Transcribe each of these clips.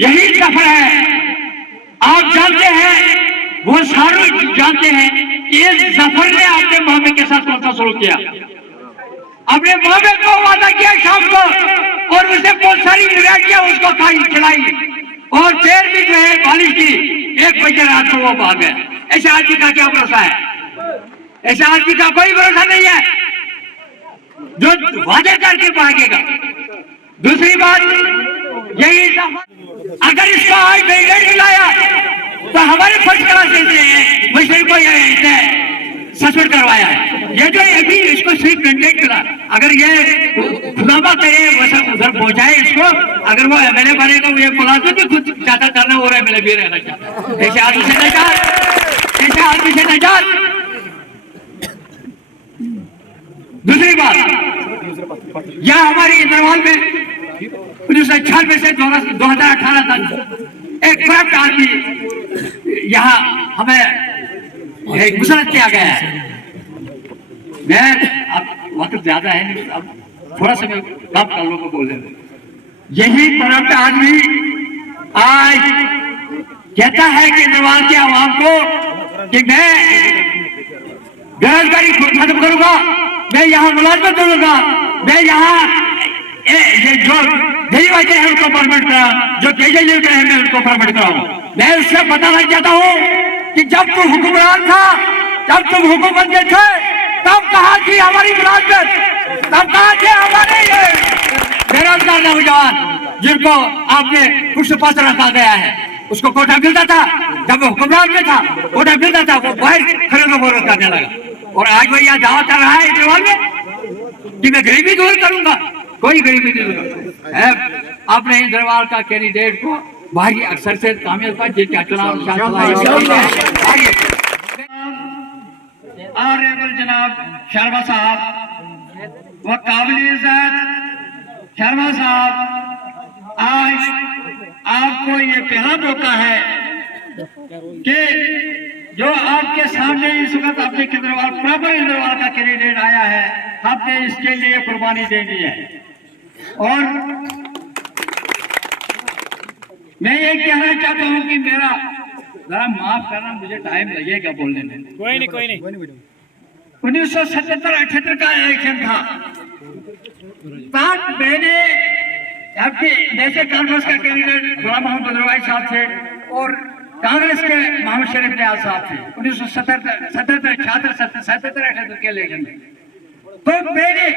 यही सफर है। आप जानते हैं, वो सारे जानते हैं कि इस जफर ने आपके मामे के साथ कौन सा सलूक किया। अपने मामे को वादा किया शाम को और उसे बहुत सारी वैरायटियां उसको खाई खिलाई और फिर भी जो है बालिश की 1 बजे रात को वो भाग गया। ऐसे आदमी का क्या भरोसा है? ऐसे आदमी का कोई भरोसा नहीं है जो वादे करके भागेगा। दूसरी बात यही, अगर इसको आज बेगेट मिलाया तो हमारे फर्स्ट क्लास से मुझे को सस्पेंड करवाया है। ये जो अभी इसको सिर्फ कैंडिडेट मिला, अगर ये खुदाबा करे वो सब उधर पहुंचाए इसको, अगर वो एमएलए बनेगा वो ये मुलाजिम भी खुद चाहता करना और एमएलए भी रहना चाहता। ऐसे आदमी से निजात, ऐसे आदमी से निजात। दूसरी बात, यह हमारी इंद्रवाल में 1996 से 2018 तक एक करप्ट आदमी यहाँ हमें मुसरत किया गया है। मैं अब वक्त ज्यादा है नहीं, अब थोड़ा सा मैं कम कर लो को बोल रहे। यही करप्ट आदमी आज कहता है कि इंद्रवाल की आवाम को कि मैं बेरोजगारी खत्म करूंगा, मैं यहाँ मुलाजमत दूंगा, मैं यहाँ ये जो वजह है उनको परमिट करा, जो केजे लीडर है मैं उनको परमिट कराऊं। मैं उससे बताना चाहता हूँ कि जब तुम हुक्मरान था, जब तुम हुकूमत में थे, तब कहा थी हमारी मुलाजमत, तब कहा थे हमारे बेरोजगार नौजवान जिनको आपने कुछ पास रखा गया है, उसको कोटा मिलता था। जब हुक्मरान में था कोटा मिलता था, वो बाहर खरीदो फरोख्त करने लगा और आज वो यहाँ दावा कर रहा है इंद्रवाल में कि मैं गरीबी दूर करूंगा। कोई गरीबी नहीं दूर है। आपने इंद्रवाल का कैंडिडेट को भारी अक्सर से कामयाब का जिसका चुनाव ऑनरेबल जनाब शर्मा साहब व काबिल इज्जत शर्मा साहब, आज आपको ये पहला मौका है कि जो आपके सामने इस वक्त अपने इंद्रवाल प्रॉपर इंद्रवाल का कैंडिडेट आया है, आपने इसके लिए कुर्बानी देनी है। और मैं ये कहना चाहता हूँ कि मेरा जरा माफ करना, मुझे टाइम लगेगा बोलने में। कोई नहीं 1977-78 का इलेक्शन था, तब मैंने आपके जैसे कांग्रेस का कैंडिडेट गुलाम मोहम्मद रवाई साहब थे और कांग्रेस के मोहम्मद शरीफ नियाज साहब थे 1977-78 के इलेक्शन में। तो मैंने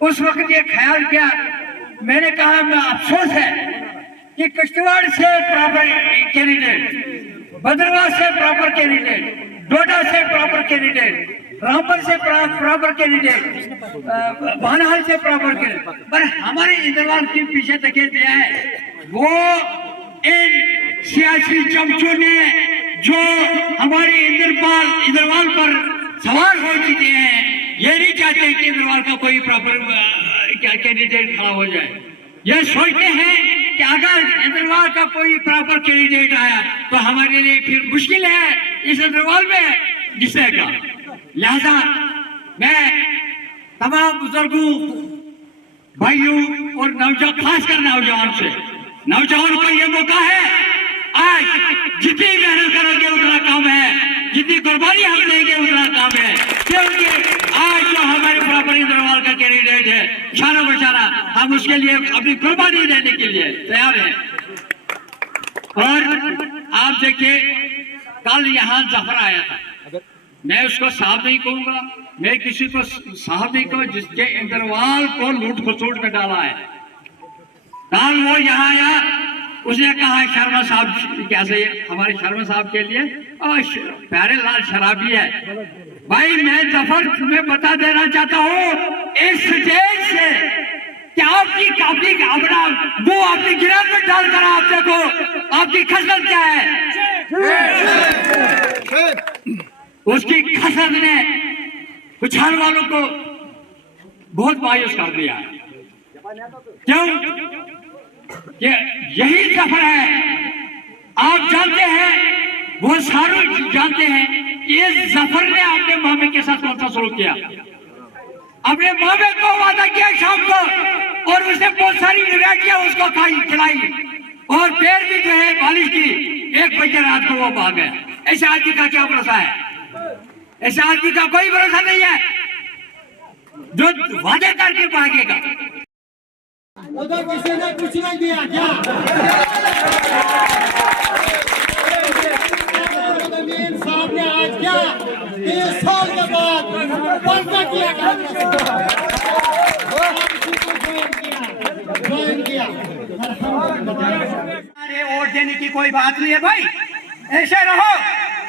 उस वक्त ये ख्याल किया, मैंने कहा मैं अफसोस है कि किश्तवाड़ से प्रॉपर कैंडिडेट, भद्रवाह से प्रॉपर कैंडिडेट, डोडा से प्रॉपर कैंडिडेट, रामपुर से प्रॉपर कैंडिडेट, बानहाल से प्रॉपर कैंडिडेट, पर हमारे इंद्रवाल के पीछे धकेल दिया है। वो इन सियासी चमचों ने जो हमारे इंद्रवाल पर सवार हो चुके हैं, ये नहीं चाहते कि इंद्रवाल का कोई प्रॉपर कैंडिडेट खड़ा हो जाए। ये सोचते हैं कि अगर इंद्रवाल का कोई प्रॉपर कैंडिडेट आया तो हमारे लिए फिर मुश्किल है इस इंद्रवाल में जिससे का। लिहाजा मैं तमाम बुजुर्गों, भाइयों और नौजवान, खासकर नौजवान को ये मौका है, आज जितनी मेहनत करोगे उतना काम है, जितनी कुर्बानी हम देंगे उतना काम है, क्योंकि आज जो हमारे प्रॉपर इंद्रवाल का कैंडिडेट है, शाना बशाना हम उसके लिए अपनी कुर्बानी देने के लिए तैयार हैं। और आप देखिए, कल यहाँ जफर आया था, मैं उसको साहब नहीं कहूंगा, मैं किसी को साहब नहीं कहूँ जिसके इंद्रवाल को लूट खसोट में डाला है। कल वो यहाँ आया, उसने कहा शर्मा साहब कैसे, हमारे शर्मा साहब के लिए प्यारे लाल शराबी है। भाई मैं जफर तुम्हें बता देना चाहता हूँ इस स्टेज से कि आपकी काफी अपना वो आपकी गिरफ्त में डालकर आप देखो आपकी खसरत क्या है। उसकी खसरत ने उछाल वालों को बहुत मायूस कर दिया। क्यों? यही सफर है। आप जानते हैं, वो सारे जानते हैं कि इस जफर ने अपने मामे के साथ कौन सा सलूक किया। अपने मामे को वादा किया शाम को और उसने बहुत सारी वैरायटियां उसको खाई खिलाई और पैर भी जो है बालिश की, 1 बजे रात को वो भाग गया। ऐसे आदमी का क्या भरोसा है? ऐसे आदमी का कोई भरोसा नहीं है जो वादे करके भागेगा। उधर किसी ने कुछ नहीं दिया क्या? अमीन साहब ने आज क्या 30 साल के बाद पर्दा किया, ज्वाइन किया। अरे वोट देने की कोई बात नहीं है भाई, ऐसे रहो।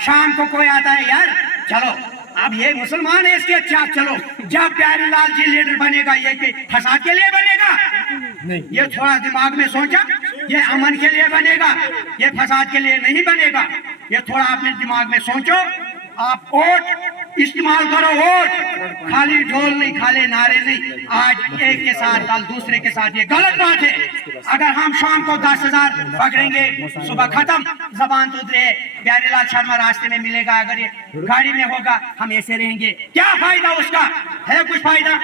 शाम को कोई आता है यार, चलो अब ये मुसलमान है इसके अच्छा, चलो जब प्यारीलाल जी लीडर बनेगा ये फसाद के लिए बनेगा नहीं, ये थोड़ा दिमाग में सोचा, ये अमन के लिए बनेगा, ये फसाद के लिए नहीं बनेगा। ये थोड़ा अपने दिमाग में सोचो। आप वोट इस्तेमाल करो, वोट खाली ढोल नहीं, खाली नारे नहीं। आज एक के साथ कल दूसरे के साथ, ये गलत बात है। अगर हम शाम को 10,000 पकड़ेंगे, सुबह खत्म, जबान तो दे, प्यारीलाल शर्मा रास्ते में मिलेगा, अगर ये गाड़ी में होगा हम ऐसे रहेंगे, क्या फायदा उसका है? कुछ फायदा?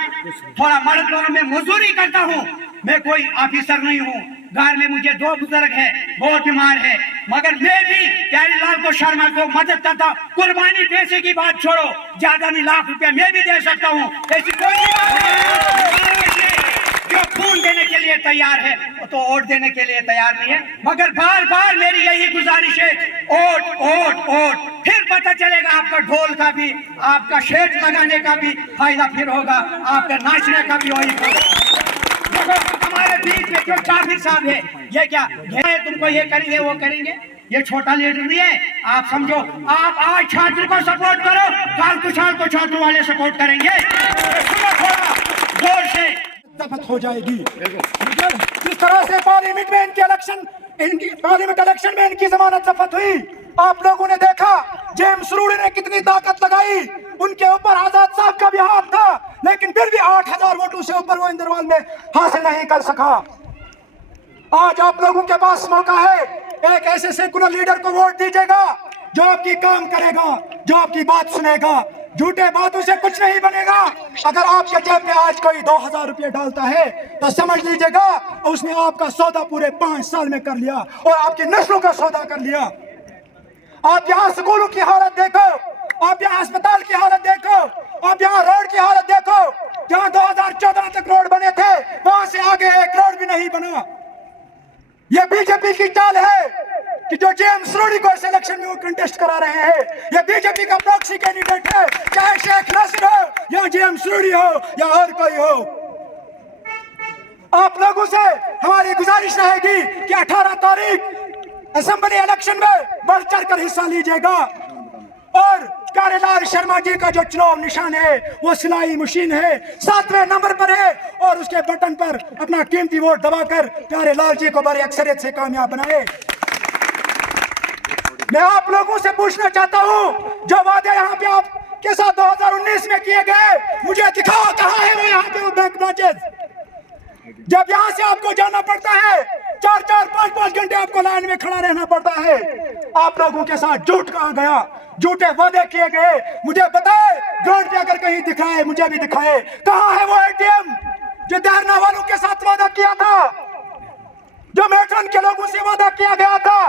थोड़ा मर्द दोनों में मजदूरी करता हूँ, मैं कोई ऑफिसर नहीं हूँ, घर में मुझे 2 बुजुर्ग है, बहुत बीमार है, मगर मैं भी प्यारीलाल को शर्मा को मदद करता। कुर्बानी पैसे की बात छोड़ो, ज्यादा नहीं, लाख रुपया मैं भी दे सकता हूँ, ऐसी कोई बात नहीं। जो खून देने के लिए तैयार है वो तो वोट देने के लिए तैयार नहीं है। मगर बार बार मेरी यही गुजारिश है, वोट वोट वोट, फिर पता चलेगा आपका ढोल का भी, आपका शेड लगाने का भी फायदा फिर होगा, आपका नाचने का भी वही होगा। हमारे बीच में जो जाफिर साहब है, ये क्या है, तुमको ये करेंगे वो करेंगे, ये छोटा लीडर नहीं है। आप समझो, आप आज छात्र को सपोर्ट करो, कल कुछ साल को छात्र वाले सपोर्ट करेंगे। थोड़ा जोर से दफत हो जाएगी। जिस तरह से पार्लियामेंट में पार्लियामेंट इलेक्शन में इनकी जमानत जब्त हुई, आप लोगों ने देखा जेम्स रूडी ने कितनी ताकत लगाई, उनके ऊपर आजाद साहब का भी हाथ था, लेकिन फिर भी 8,000 वोटों से ऊपर वो इंद्रवाल में हासिल नहीं कर सका। आज आप लोगों के पास मौका है, एक ऐसे सेकुलर लीडर को वोट दीजिएगा जो आपकी काम करेगा, जो आपकी बात सुनेगा। झूठे बातों से कुछ नहीं बनेगा। अगर आपके जेब में आज कोई 2,000 रुपये डालता है तो समझ लीजिएगा उसने आपका सौदा पूरे 5 साल में कर लिया और आपकी नस्लों का सौदा कर लिया। आप यहाँ स्कूलों की हालत देखो, आप यहाँ अस्पताल की हालत देखो, आप यहाँ रोड की हालत देखो। जहाँ 2014 तक रोड बने थे वहां से आगे 1 रोड भी नहीं बना। ये बीजेपी की चाल है कि जो जेम्स रूडी को इस इलेक्शन में वो कंटेस्ट करा रहे हैं, ये बीजेपी का प्रॉक्सी कैंडिडेट है, चाहे शेख नासिर हो या जेम्स रूडी हो या और कोई हो। आप लोगों से हमारी गुजारिश रहेगी कि 18 तारीख असेंबली इलेक्शन में बढ़ चढ़ कर हिस्सा लीजिएगा। और प्यारेलाल शर्मा जी का जो चुनाव निशान है वो सिलाई मशीन है, 7वें नंबर पर है, और उसके बटन पर अपना कीमती वोट दबाकर प्यारेलाल जी को बड़ी अक्सरियत से कामयाब बनाए। मैं आप लोगों से पूछना चाहता हूं, जो वादे यहाँ पे आपके साथ 2019 में किए गए, मुझे दिखाओ कहाँ है वो यहाँ पे वो बैंक ब्रांचेस। जब यहाँ से आपको जाना पड़ता है 4-4, 5-5 घंटे आपको लाइन में खड़ा रहना पड़ता है। आप लोगों के साथ झूठ कहाँ गया, झूठे वादे किए गए। मुझे बताए ग्राउंड पे अगर कहीं दिखाए, मुझे भी दिखाए, कहाँ है वो एटीएम जो देहरना वालों के साथ वादा किया था, जो मेट्रन के लोगों से वादा किया गया था,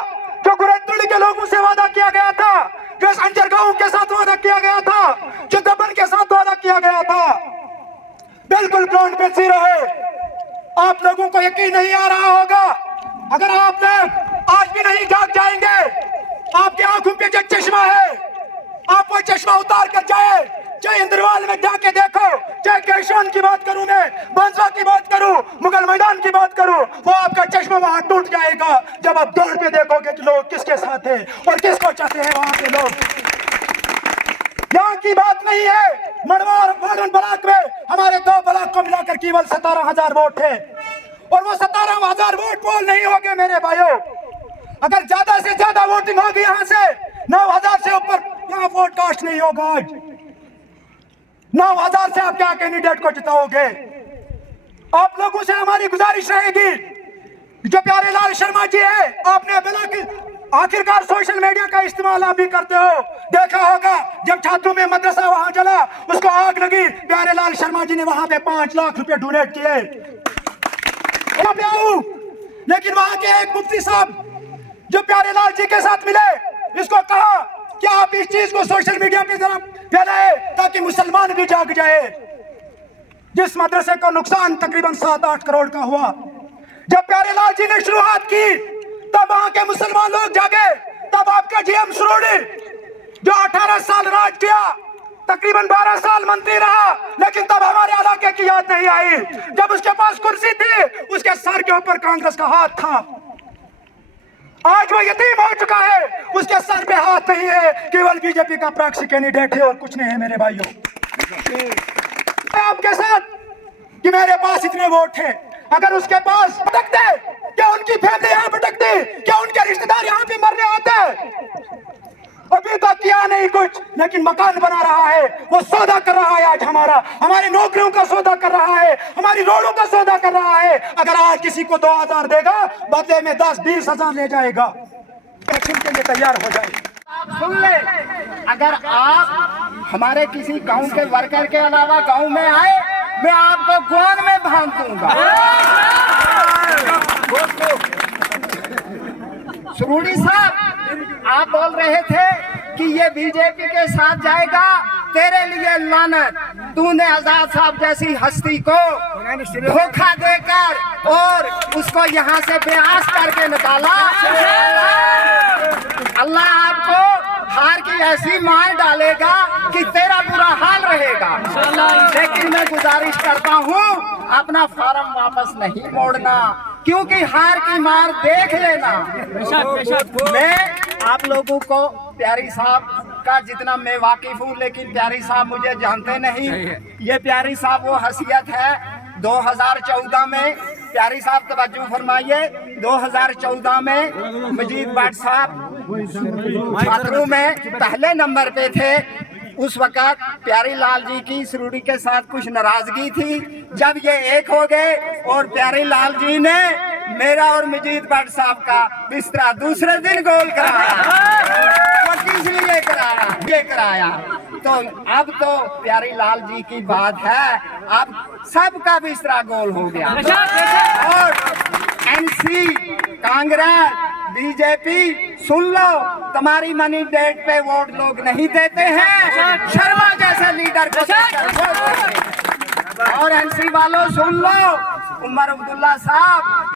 जो गुरेतुड़ी के लोगों से वादा किया गया था, जो अंजर गांव के साथ वादा किया गया था, जो दबन के साथ वादा किया गया था। बिल्कुल ग्राउंड पे जीरो है। आप लोगों को यकीन नहीं आ रहा होगा, अगर आप लोग आज भी नहीं जाग जाएंगे, आपकी आंखों पे जो चश्मा है आप वो चश्मा उतार कर जाए, चाहे इंद्रवाल में जाके देखो, चाहे केशवान की बात करूं, मैं बंसवा की बात करूं, मुगल मैदान की बात करूं, वो आपका चश्मा वहां टूट जाएगा जब आप दौड़ पे देखोगे कि लोग किसके साथ हैं और किसको चाहते हैं वहां पे लोग। यहाँ की बात नहीं है, मड़वार मॉडर्न ब्लॉक में हमारे 2 ब्लॉक को मिलाकर केवल 17,000 वोट है, और वो 17,000 वोट पोल नहीं होंगे मेरे भाइयों। अगर ज्यादा से ज्यादा वोटिंग होगी यहाँ से 9,000 से ऊपर यहाँ वोट कास्ट नहीं होगा। आज 9,000 से आप क्या कैंडिडेट को जिताओगे? आप लोगों से हमारी गुजारिश रहेगी, जो प्यारेलाल शर्मा जी है, आपने आखिरकार सोशल मीडिया का इस्तेमाल आप भी करते हो, देखा होगा जब छात्रों में मदरसा वहां जला, उसको आग लगी, प्यारेलाल शर्मा जी ने वहां पे 5 लाख रुपए डोनेट किए। लेकिन वहां के एक मुफ्ती साहब जो प्यारेलाल जी के साथ मिले, इसको कहा कि आप इस चीज को सोशल मीडिया पे जरा फैलाए ताकि मुसलमान भी जाग जाए। जिस मदरसे का नुकसान तकरीबन 7-8 करोड़ का हुआ, जब प्यारेलाल जी ने शुरुआत की तब वहां के मुसलमान लोग जागे। तब आपका जीएम सुरोड़ी जो 18 साल राज किया, तकरीबन 12 साल मंत्री रहा, लेकिन तब हमारे इलाके की याद नहीं आई। जब उसके पास कुर्सी थी, उसके सर के ऊपर कांग्रेस का हाथ था। आज वो यतीम हो चुका है, उसके सर पे हाथ नहीं है, केवल बीजेपी का प्रॉक्सी कैंडिडेट है और कुछ नहीं है। मेरे भाइयों, आपके साथ कि मेरे पास इतने वोट हैं, अगर उसके पास भटकते, क्या उनकी फैमिली यहाँ भटकती, क्या उनके रिश्तेदार यहाँ पे मरने आते? अभी तक किया नहीं कुछ, लेकिन मकान बना रहा है, वो सौदा कर रहा है। आज हमारी नौकरियों का सौदा कर रहा है, हमारी रोडों का सौदा कर रहा है। अगर आज किसी को 2000 देगा, बदले में 10-20 हजार ले जाएगा। इलेक्शन के लिए तैयार हो जाए। आप सुन ले, अगर आप हमारे किसी गांव के वर्कर के अलावा गांव में आए, मैं आपको गोन में बांध दूंगा। सुरूड़ी साहब, आप बोल रहे थे कि ये बीजेपी के साथ जाएगा, तेरे लिए लानत। तूने आजाद साहब जैसी हस्ती को धोखा देकर और उसको यहाँ से बेआस करके निकाला। अल्लाह आपको हार की ऐसी मार डालेगा कि तेरा बुरा हाल रहेगा। लेकिन मैं गुजारिश करता हूँ, अपना फार्म वापस नहीं मोड़ना, क्योंकि हार की मार देख लेना। मैं आप लोगों को प्यारी साहब का जितना मैं वाकिफ हूँ, लेकिन प्यारी साहब मुझे जानते नहीं। ये प्यारी साहब वो हसीयत है 2014 में, प्यारी साहब तवज्जो फरमाइए, 2014 में मजीद भट्ट साहब छात्रों में पहले नंबर पे थे। उस वक़्त प्यारी लाल जी की सुरूड़ी के साथ कुछ नाराजगी थी। जब ये एक हो गए और प्यारी लाल जी ने मेरा और मजीद भट्ट साहब का बिस्तरा दूसरे दिन गोल कराया। वो किस लिए कराया? ये कराया तो अब तो प्यारी लाल जी की बात है, अब सबका बिस्तरा गोल हो गया। और एनसी, कांग्रेस, बीजेपी, सुन लो, तुम्हारी मनी डेट पे वोट लोग नहीं देते हैं। शर्मा जैसे लीडर को और एनसी वालों सुन लो, उमर अब्दुल्ला साहब